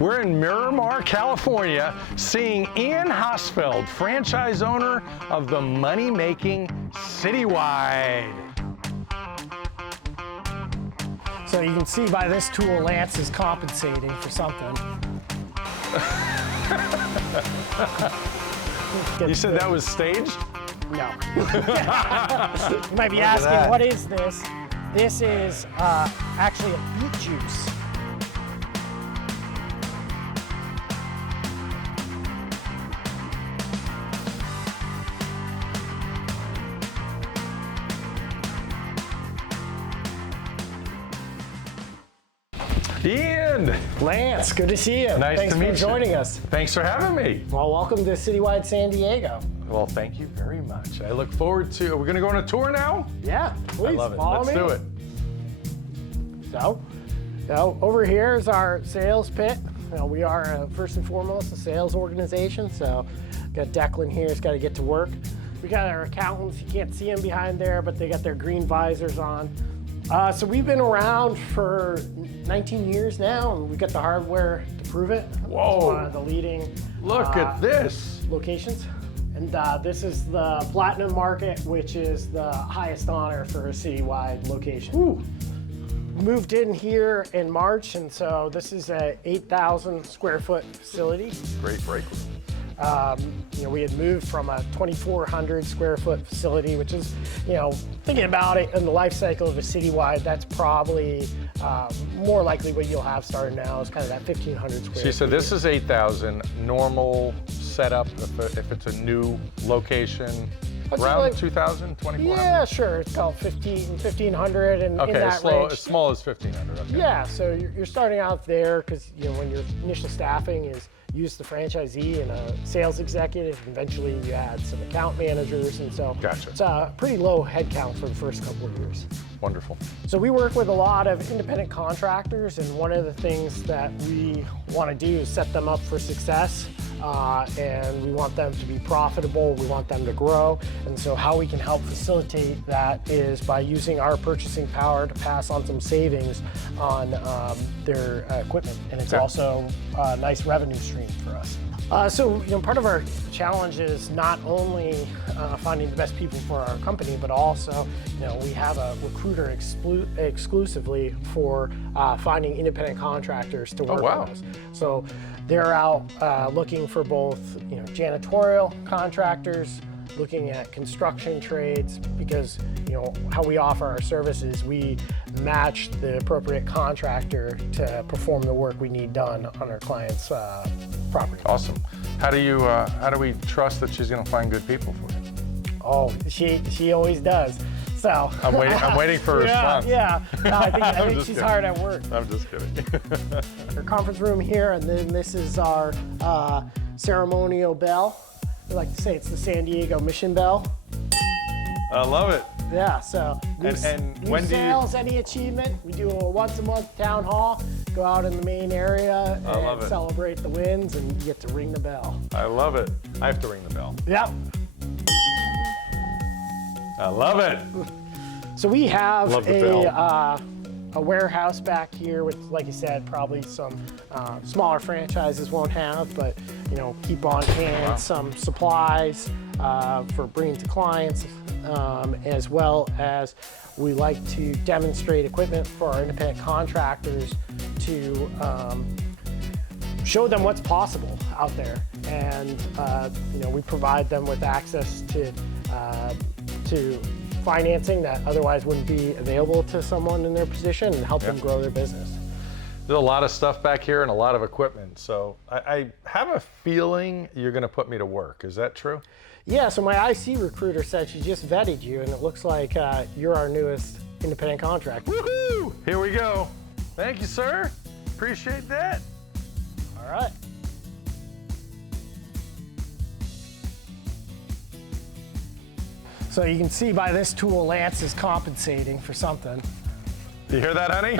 We're in Miramar, California, seeing Ian Hossfeld, franchise owner of the money-making Citywide. So you can see by this tool, Lance is compensating for something. You said that was staged? No. You might be asking, what is this? This is actually a beet juice. Ian! Lance, good to see you. Nice to meet you. Thanks for joining us. Thanks for having me. Well, welcome to Citywide San Diego. Well, thank you very much. I look forward to, we're gonna go on a tour now? Yeah, please, I love it. follow Let's me. do it. So over here is our sales pit. We are, first and foremost, a sales organization. So got Declan here, he's got to get to work. We got our accountants, you can't see them behind there, but they got their green visors on. So we've been around for 19 years now, and we got the hardware to prove it. Whoa. It's one of the leading Look at this. locations. And this is the Platinum Market, which is the highest honor for a citywide location. Ooh. Moved in here in March, and so this is a 8,000 square foot facility. Great break. We had moved from a 2,400 square foot facility, which is, thinking about it in the life cycle of a citywide, that's probably more likely what you'll have starting now is kind of that 1,500 square So this is 8,000, normal setup if it's a new location, around like 2,000, 2,400? Yeah, sure. It's called 1,500 and Okay, in that range. as small as 1,500. Okay. Yeah, so you're starting out there because when your initial staffing is use the franchisee and a sales executive, and eventually you add some account managers, and so Gotcha. it's a pretty low head count for the first couple of years. Wonderful. So we work with a lot of independent contractors, and one of the things that we want to do is set them up for success. And we want them to be profitable, we want them to grow, and so how we can help facilitate that is by using our purchasing power to pass on some savings on their equipment, and it's also a nice revenue stream for us. So part of our challenge is not only finding the best people for our company, but also we have a recruiter exclusively for finding independent contractors to work with us. So they're out looking for both janitorial contractors, looking at construction trades, because how we offer our services, we match the appropriate contractor to perform the work we need done on our client's property. Awesome. How do we trust that she's going to find good people for you? Oh, she always does. So I'm waiting for a response. Yeah. No, I think she's hard at work. I'm just kidding. Our conference room here, and then this is our ceremonial bell. We like to say it's the San Diego Mission Bell. I love it. Yeah, so new when sales, any achievement, we do a once a month town hall, go out in the main area and celebrate the wins, and you get to ring the bell. I love it. I have to ring the bell. Yep. I love it. So we have a warehouse back here with, like you said, probably some smaller franchises won't have, but keep on hand some supplies for bringing to clients, as well as we like to demonstrate equipment for our independent contractors to show them what's possible out there, and we provide them with access to financing that otherwise wouldn't be available to someone in their position, and help them grow their business. There's a lot of stuff back here and a lot of equipment, so I have a feeling you're going to put me to work. Is that true? Yeah, so my IC recruiter said she just vetted you, and it looks like you're our newest independent contractor. Woohoo! Here we go. Thank you, sir. Appreciate that. All right. So you can see by this tool, Lance is compensating for something. You hear that, honey?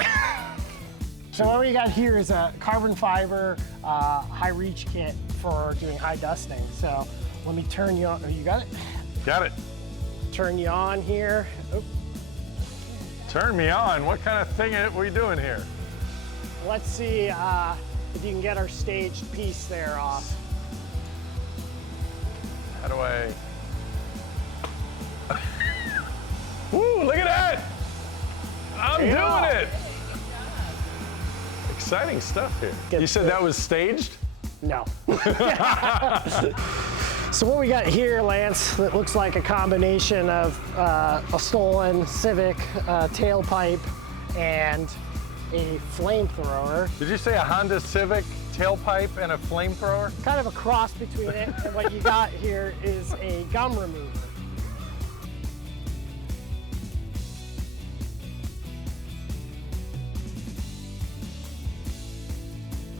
So what we got here is a carbon fiber high reach kit for doing high dusting. So let me turn you on. Oh, you got it? Got it. Turn you on here. Oop. Turn me on? What kind of thing are we doing here? Let's see. if you can get our staged piece there off. How do I? Ooh, look at that! I'm doing it! Exciting stuff here. You said that was staged? No. So what we got here, Lance, that looks like a combination of a stolen Civic tailpipe and a flamethrower. Did you say a Honda Civic tailpipe and a flamethrower? Kind of a cross between it, and what you got here is a gum remover.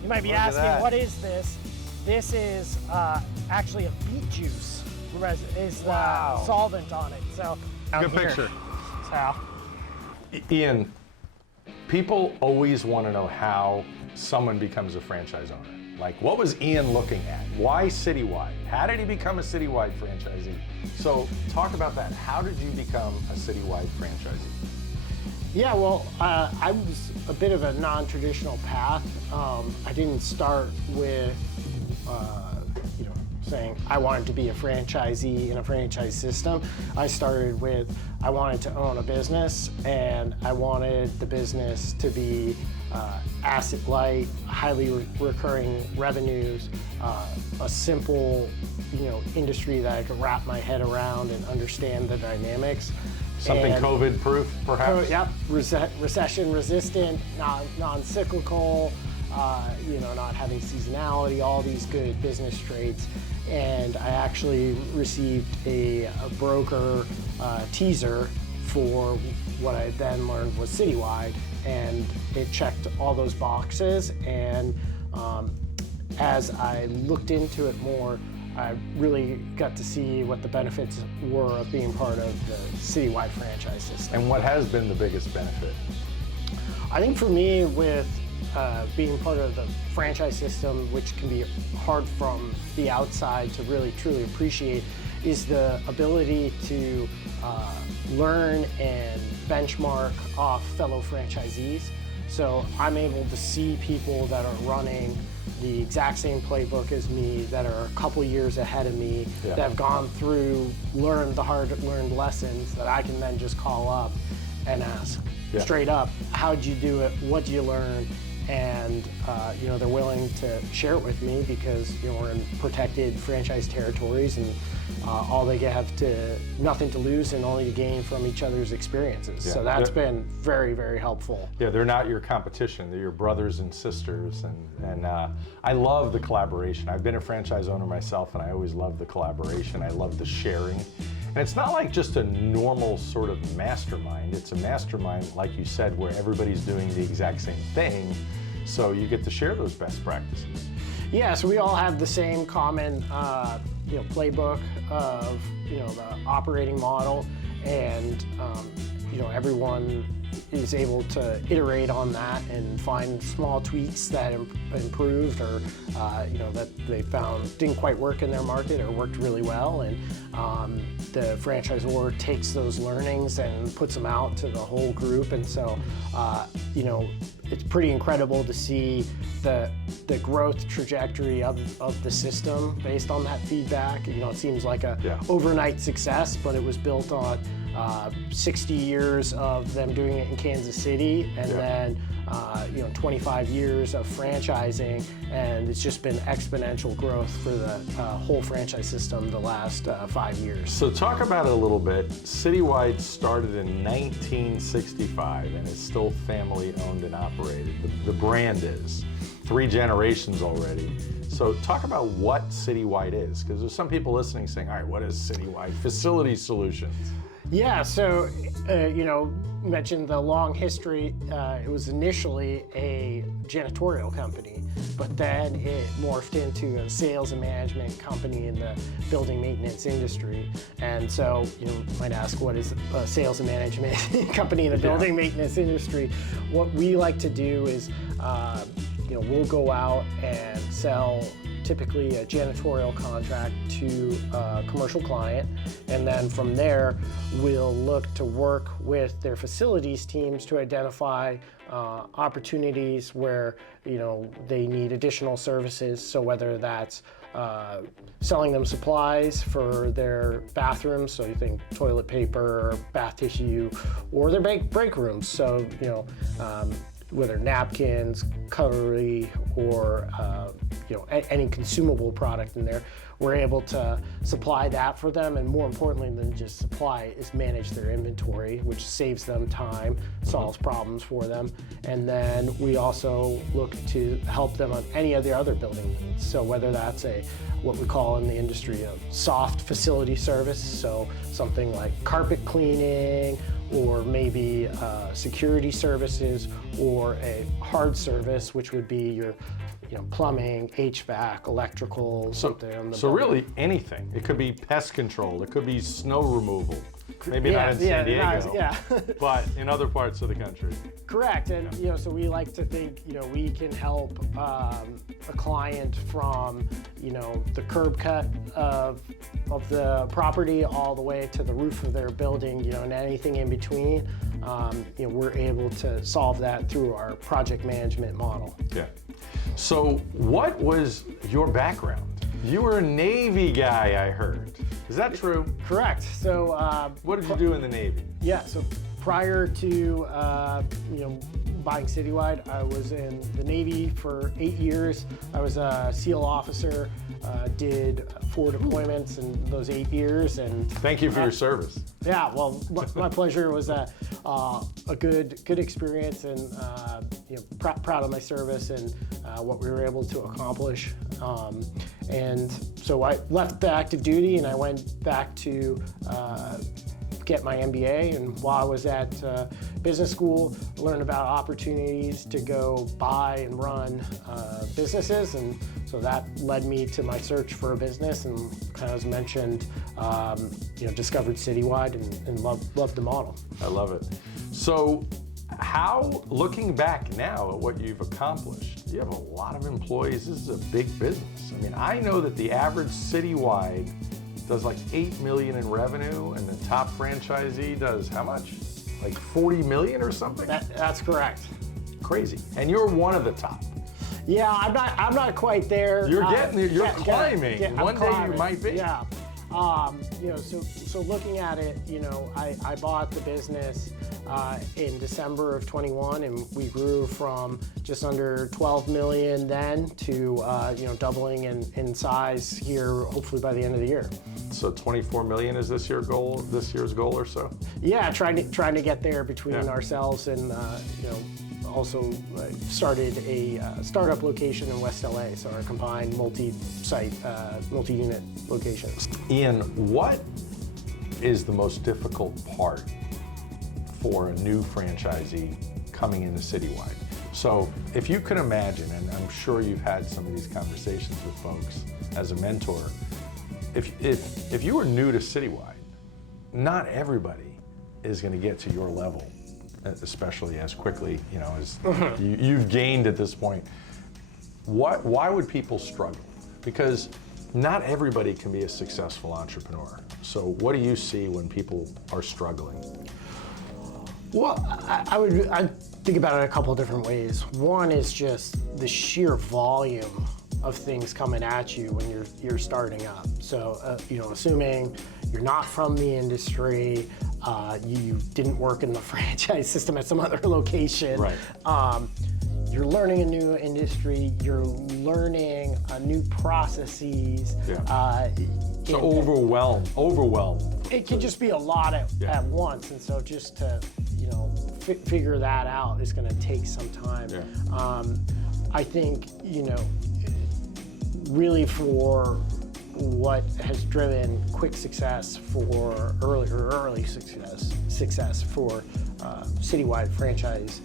You might be asking, what is this? This is actually a beet juice. Is the solvent on it. So good picture. So, Ian, people always want to know how someone becomes a franchise owner. Like, what was Ian looking at? Why Citywide? How did he become a Citywide franchisee? So talk about that. How did you become a Citywide franchisee? Yeah, well, I was a bit of a non-traditional path. I didn't start with, saying I wanted to be a franchisee in a franchise system. I started with, I wanted to own a business, and I wanted the business to be asset light, highly recurring revenues, a simple, industry that I could wrap my head around and understand the dynamics. Something COVID-proof, perhaps? Yep, recession-resistant, non-cyclical, not having seasonality, all these good business traits. And I actually received a broker teaser for what I then learned was Citywide, and it checked all those boxes. And as I looked into it more, I really got to see what the benefits were of being part of the Citywide franchise system. And what has been the biggest benefit? I think for me, with being part of the franchise system, which can be hard from the outside to really truly appreciate, is the ability to learn and benchmark off fellow franchisees. So I'm able to see people that are running the exact same playbook as me, that are a couple years ahead of me, that have gone through, learned the hard-learned lessons, that I can then just call up and ask straight up, how'd you do it, what'd you learn? And they're willing to share it with me because we're in protected franchise territories, and all they have nothing to lose and only to gain from each other's experiences. So that's been very, very helpful. Yeah, they're not your competition, they're your brothers and sisters, and I love the collaboration. I've been a franchise owner myself, and I always love the collaboration. I love the sharing. And it's not like just a normal sort of mastermind. It's a mastermind, like you said, where everybody's doing the exact same thing, so you get to share those best practices. Yeah, so we all have the same common playbook of the operating model, and everyone is able to iterate on that and find small tweaks that improved, or that they found didn't quite work in their market or worked really well, and the franchisor takes those learnings and puts them out to the whole group. And so it's pretty incredible to see the growth trajectory of the system based on that feedback. It seems like a overnight success, but it was built on 60 years of them doing it in Kansas City, and then 25 years of franchising, and it's just been exponential growth for the whole franchise system the last 5 years. So talk about it a little bit. Citywide started in 1965 and is still family owned and operated. The brand is 3 generations already. So talk about what Citywide is, because there's some people listening saying, all right, what is Citywide? Facility Solutions. Yeah, so, mentioned the long history. It was initially a janitorial company, but then it morphed into a sales and management company in the building maintenance industry. And so, you might ask, what is a sales and management company in the building maintenance industry? What we like to do is, we'll go out and sell typically a janitorial contract to a commercial client, and then from there we'll look to work with their facilities teams to identify opportunities where they need additional services. So whether that's selling them supplies for their bathrooms, so you think toilet paper, bath tissue, or their break rooms. So whether napkins, cutlery, or any consumable product in there, we're able to supply that for them, and more importantly than just supply is manage their inventory, which saves them time, solves problems for them, and then we also look to help them on any of their other building needs. So whether that's what we call in the industry a soft facility service, so something like carpet cleaning, or maybe security services, or a hard service, which would be your plumbing, HVAC, electrical, something on the So building. really anything. It could be pest control, it could be snow removal. Maybe not in San Diego, but in other parts of the country. Correct, and so we like to think we can help a client from the curb cut of the property all the way to the roof of their building, and anything in between. We're able to solve that through our project management model. Yeah. So what was your background? You were a Navy guy, I heard. Is that true? Correct. So what did you do in the Navy? Yeah, so prior to buying Citywide, I was in the Navy for 8 years. I was a SEAL officer, did 4 deployments in those 8 years, and thank you for your service. Yeah, well, my pleasure. It was a good experience, and proud of my service and what we were able to accomplish. And so I left the active duty and I went back to get my MBA, and while I was at business school, I learned about opportunities to go buy and run businesses, and so that led me to my search for a business, and kind of as mentioned, discovered Citywide and loved the model. I love it. So how, looking back now at what you've accomplished, you have a lot of employees, this is a big business. I mean, I know that the average Citywide does like 8 million in revenue, and the top franchisee does how much? Like 40 million or something? That's correct. Crazy. And you're one of the top. Yeah, I'm not quite there. You're getting there, you're climbing. One day you might be. Yeah. So looking at it, I bought the business in December of 21, and we grew from just under 12 million then to doubling in size here, hopefully by the end of the year. So 24 million is this year's goal or so? Yeah, trying to get there between ourselves, and also started a startup location in West LA, so our combined multi-site, multi-unit location. Ian, what is the most difficult part for a new franchisee coming into Citywide? So if you can imagine, and I'm sure you've had some of these conversations with folks as a mentor, if you were new to Citywide, not everybody is going to get to your level, especially as quickly as you've gained at this point. Why would people struggle? Because not everybody can be a successful entrepreneur. So what do you see when people are struggling? Well, I think about it a couple of different ways. One is just the sheer volume of things coming at you when you're starting up. So assuming you're not from the industry, you didn't work in the franchise system at some other location. Right. You're learning a new industry, you're learning new processes. Yeah. So overwhelmed. It can just be a lot at once, and so just to figure that out is going to take some time. Yeah. I think really for what has driven quick success for early success for Citywide franchise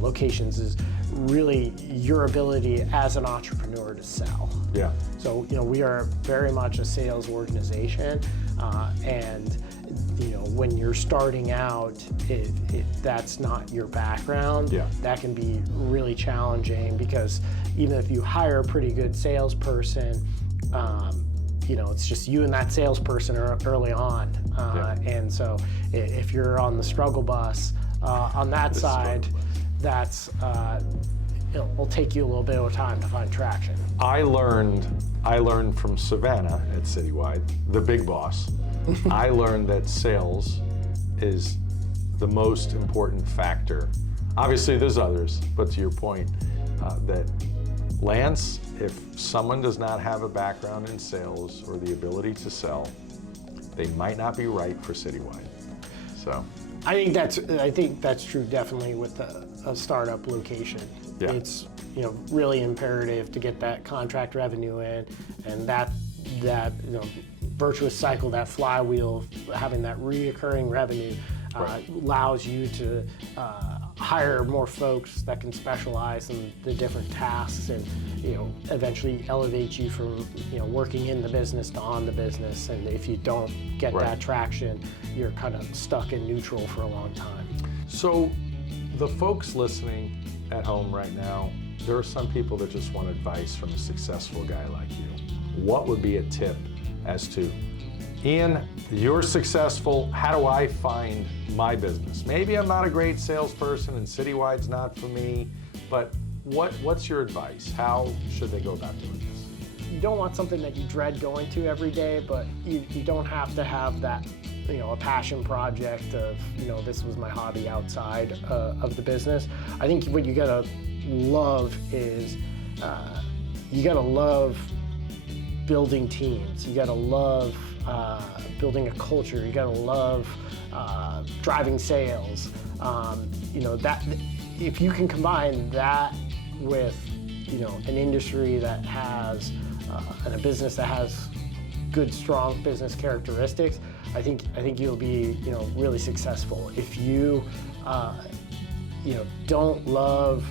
locations is really your ability as an entrepreneur to sell. Yeah. So we are very much a sales organization, and when you're starting out, if that's not your background, that can be really challenging, because even if you hire a pretty good salesperson, it's just you and that salesperson early on. And so if you're on the struggle bus on that side, that's it'll take you a little bit of time to find traction. I learned from Savannah at Citywide, the big boss. I learned that sales is the most important factor. Obviously there's others, but to your point, that Lance, if someone does not have a background in sales or the ability to sell, they might not be right for Citywide. So I think that's true definitely with a startup location. Yeah. It's really imperative to get that contract revenue in, and that virtuous cycle, that flywheel, having that reoccurring revenue allows you to hire more folks that can specialize in the different tasks, and eventually elevate you from working in the business to on the business. And if you don't get that traction, you're kind of stuck in neutral for a long time. So the folks listening at home right now, there are some people that just want advice from a successful guy like you. What would be a tip as to, Ian, you're successful, how do I find my business? Maybe I'm not a great salesperson and Citywide's not for me, but what's your advice? How should they go about doing this? You don't want something that you dread going to every day, but you don't have to have that a passion project of this was my hobby outside of the business. I think what you gotta love is you gotta love building teams. You gotta love building a culture. You gotta love driving sales. That if you can combine that with an industry that has and a business that has good, strong business characteristics, I think you'll be really successful. If you don't love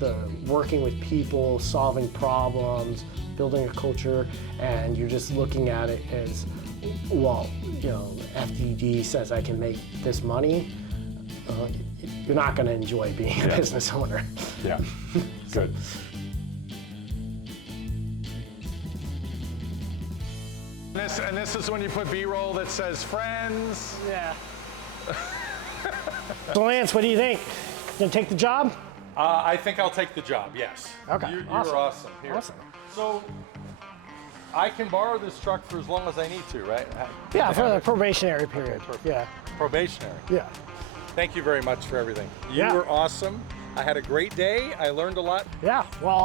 the working with people, solving problems, building a culture, and you're just looking at it as, well, FDD says I can make this money, you're not going to enjoy being a business owner. Yeah, good. And this is when you put B-roll that says friends. Yeah. So Lance, what do you think? You gonna take the job? I think I'll take the job, yes. Okay, You're awesome. awesome. Here. Awesome. So I can borrow this truck for as long as I need to, right? Yeah, for the probationary period. Perfect. Yeah. Probationary. Yeah. Thank you very much for everything. You Yeah. were awesome. I had a great day. I learned a lot. Yeah. Well,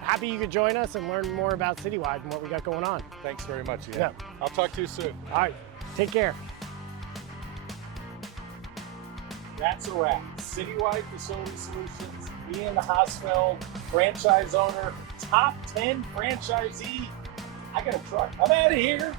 happy you could join us and learn more about Citywide and what we got going on. Thanks very much, Ian. Yeah. I'll talk to you soon. All right. Take care. That's a wrap. Citywide Facility Solutions, Ian Hossfeld, franchise owner, top 10 franchisee. I got a truck. I'm out of here.